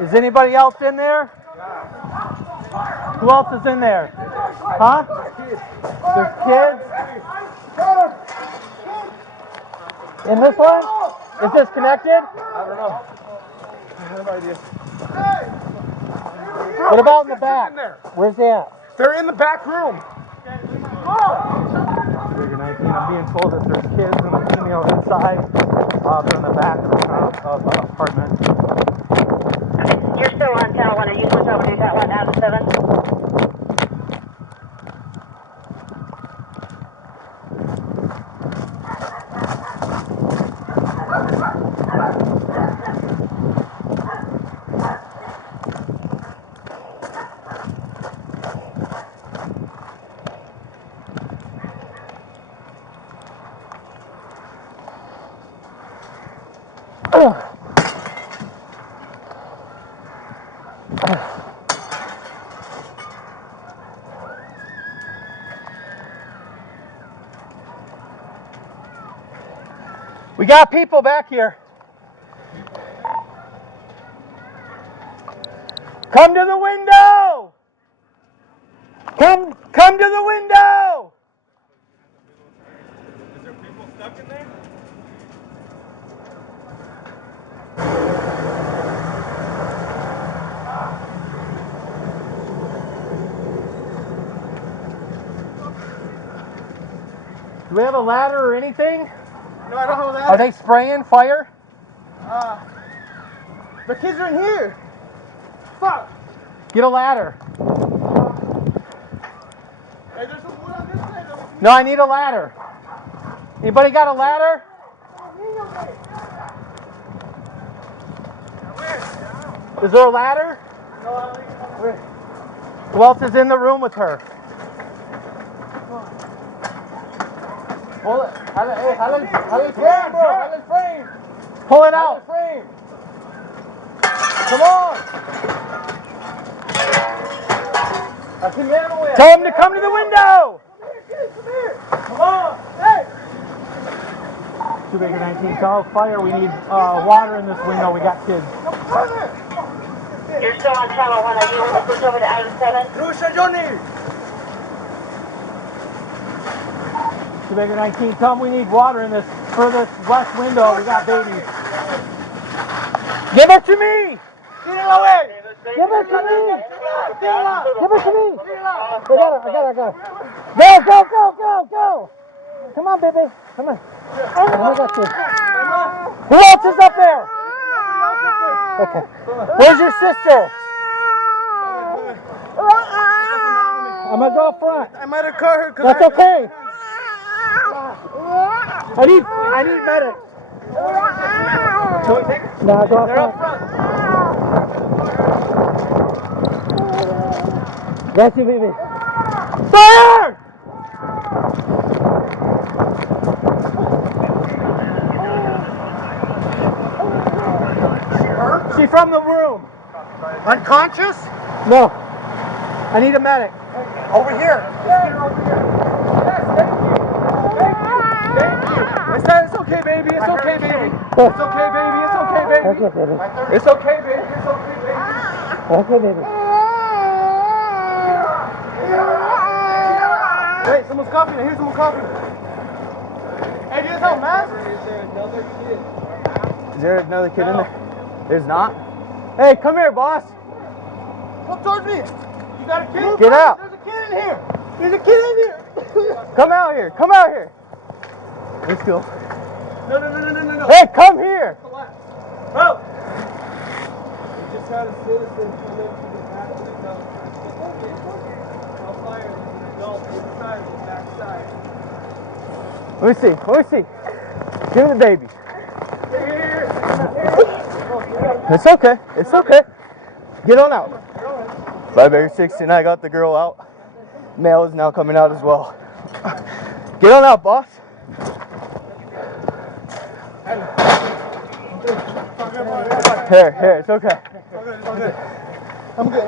Is anybody else in there? Who else is in there? Huh? There's kids? In this one? Is this connected? I don't know. I have no idea. What about in the back? Where's they at? They're in the back room. Figure 19, I'm being told that there's kids and a female inside. They're in the back of the apartment. You're still on channel 1. Are you switch over to that 1 out of 7? We got people back here. Come to the window! Come to the window! Is there people stuck in there? Do we have a ladder or anything? No, I don't have that. Are they spraying fire? The kids are in here. Fuck. Get a ladder. Hey, there's some wood on this side. No, I need a ladder. Anybody got a ladder? Is there a ladder? Who else is in the room with her? Hold it. Hey, how does frame, bro? How does frame? Pull it out. Frame. Come on. Tell him to come to the window. Come here. Come on. Hey. 2 Baker 19, call fire. We need water in this window. We got kids. You're still on channel 1. Are you want to switch over to out of 7? Rusha Johnny. 2 Baker 19, tell them we need water in this for this west window. We got babies. Give it to me! Get it away! Give it to me! Give it to me! I got it. Go! Come on, baby. Come on. I got you. Who else is up there? Okay. Where's your sister? I'm gonna go up front. I might have caught her. That's okay. I need medics. Can we take her? No, go up They're up front. front. That's you, baby. Fire! She from the room. Unconscious? No. I need a medic. Over here. Let's get her over here. Yes, thank you. It's okay, baby. It's okay, baby. It's okay, baby. It's okay, baby. Okay, baby. It's okay, baby. It's okay, baby. Okay, baby. Wait, someone's coughing. I hear someone coughing. Hey, do you guys have a mask? Is there another kid in there? There's not? Hey, come here, boss. Come towards me. You got a kid? Get out. There's a kid in here. There's a kid in here. Come out here. Come out here. Let's go. No. Hey, come here. Bro. We just had a citizen come into the back of the house. I'll fire an adult inside the back side. Let me see. Give me the baby. Here. It's okay. Get on out. 5 Baker 16, I got the girl out. Male is now coming out as well. Get on out, boss. Here, it's okay. I'm good.